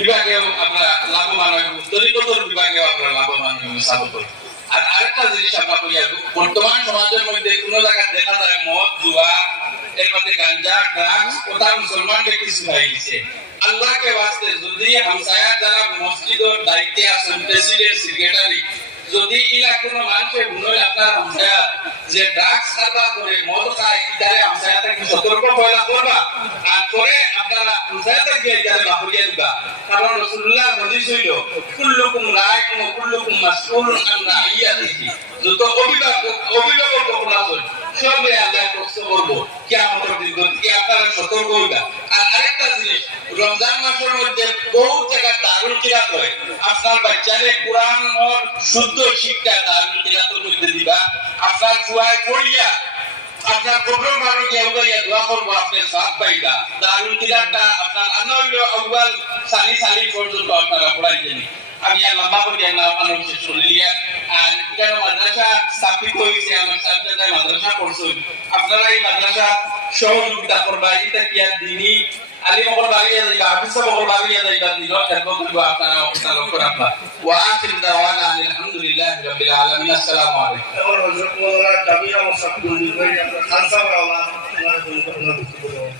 বিভাগেও আমরা লাভবান হইব, তরিকতর বিভাগেও আমরা লাভবান হইব সাধক। আর আরেকটা জিনিস আমরা বলি, বর্তমান সমাজের মধ্যে কোন জায়গায় দেখা যায় মদ, জুয়া, এর মধ্যে গাঞ্জা, ড্রাগস, ওটা মুসলমানকে কিছু হয়ে গেছে। আল্লাহকে বাঁচতে যদি হামসায়া যারা মসজিদের দায়িত্বে আছেন, প্রেসিডেন্ট, সেক্রেটারি, যদি ইলা কোনো মানুষের গুণই আপনার হামসায়া যে ড্রাগস সার্ভার করে মদ খায়, ইতারে হামসায়া থেকে সতর্ক পয়লা করবা, আর করে আপনারা হামসায়া থেকে ইতারে বাহরিয়া দিবা। কারণ রাসূলুল্লাহ হাদিস হইল কুল্লুকুম রাইকুম ওয়া কুল্লুকুম মাসউলুন আন রাইয়াতিহি। যত অভিভাবক আছেন সবে আল্লাহ প্রশ্ন করব কিয়ামতের দিন, কি আপনারা সতর্ক হইবা। আর আরেকটা জিনিস, রমজান মাসের মধ্যে বহু জায়গা দারুল কিরাত হয়। আপনার বাচ্চারে কোরআনের শুদ্ধ শিক্ষা দারুল কিরাতের মধ্যে দিবা। আপনার জুয়ায় পড়িয়া আপনার কবর মারো গিয়া উগাইয়া দোয়া করবো, আপনি সওয়াব পাইবা। দারুল কিরাতটা আপনার আনন্দ আউয়াল সালি পর্যন্ত আপনারা পড়াইতেন। আমি আর লম্বা করে না আপনার শেষ করলিয়া। আর কেন মাদ্রাসা স্থাপিত হয়েছে, আমার সাথে মাদ্রাসা পড়ছেন, আপনারা এই মাদ্রাসা সহযোগিতা করবা। এটা কি আর দিনই আলী মহল বাগিয়ে যাইবা, হাফিজ মহল বাগিয়ে যাইবা, দিন খেদমত করব, আপনারা অবস্থা লক্ষ্য রাখবা। ওয়া আখির দাওয়ানা আলহামদুলিল্লাহি রাব্বিল আলামিন। আসসালামু আলাইকুম। এখন হযরতুল্লাহ কাবিরা মুসাফির দিবেন আপনার খালসা রাওয়ানা আপনারা কোনো কথা বলতে পারবেন।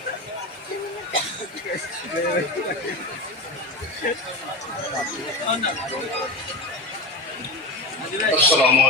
আসসালামু